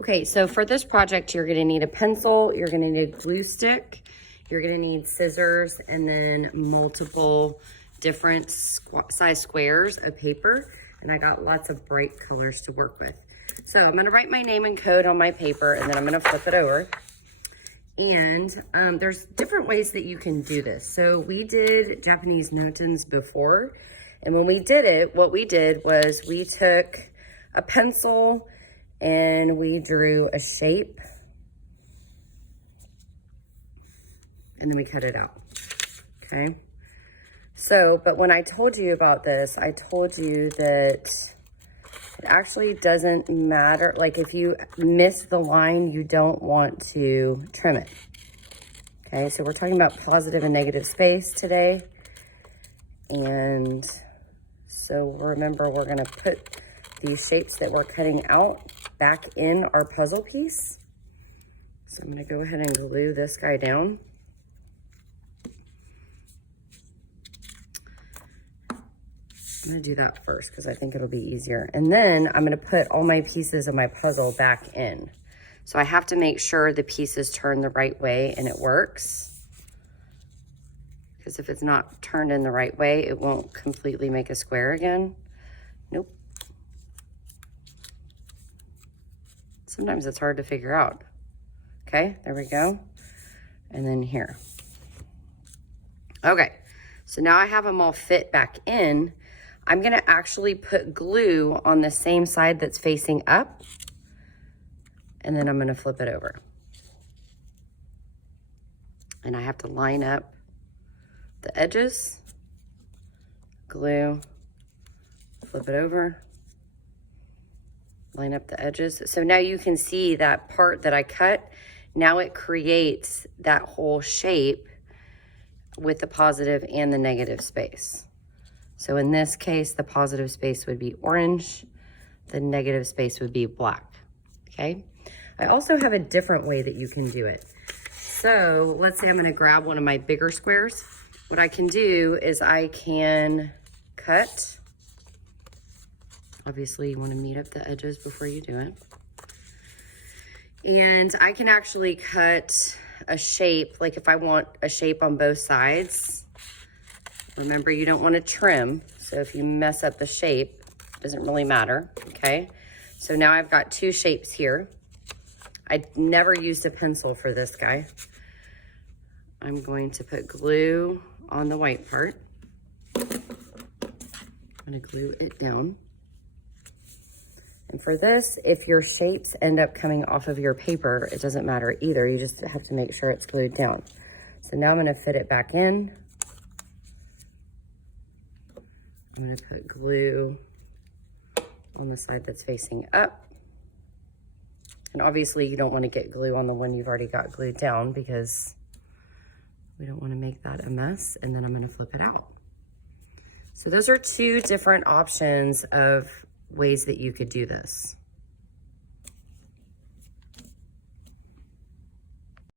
Okay, so for this project, you're gonna need a pencil, you're gonna need a glue stick, you're gonna need scissors, and then multiple different size squares of paper. And I got lots of bright colors to work with. So I'm gonna write my name and code on my paper, and then I'm gonna flip it over. And there's different ways that you can do this. So we did Japanese Notans before, and when we did it, what we did was we took a pencil and we drew a shape, and then we cut it out, okay? So, but when I told you about this, I told you that it actually doesn't matter. Like if you miss the line, you don't want to trim it, okay? So we're talking about positive and negative space today. And so remember, we're gonna put these shapes that we're cutting out back in our puzzle piece. So I'm gonna go ahead and glue this guy down. I'm gonna do that first because I think it'll be easier. And then I'm gonna put all my pieces of my puzzle back in. So I have to make sure the pieces turn the right way and it works. Because if it's not turned in the right way, it won't completely make a square again. Nope. Sometimes it's hard to figure out. Okay, there we go. And then here. Okay, so now I have them all fit back in. I'm gonna actually put glue on the same side that's facing up, and then I'm gonna flip it over. And I have to line up the edges, glue, flip it over, line up the edges. So now you can see that part that I cut, now it creates that whole shape with the positive and the negative space. So in this case, the positive space would be orange, the negative space would be black, okay? I also have a different way that you can do it. So let's say I'm gonna grab one of my bigger squares. What I can do is I can cut. Obviously you wanna meet up the edges before you do it. And I can actually cut a shape, like if I want a shape on both sides. Remember, you don't want to trim, so if you mess up the shape, it doesn't really matter, okay? So now I've got two shapes here. I never used a pencil for this guy. I'm going to put glue on the white part. I'm going to glue it down. And for this, if your shapes end up coming off of your paper, it doesn't matter either. You just have to make sure it's glued down. So now I'm going to fit it back in. I'm going to put glue on the side that's facing up. And obviously you don't want to get glue on the one you've already got glued down because we don't want to make that a mess. And then I'm going to flip it out. So those are two different options of ways that you could do this.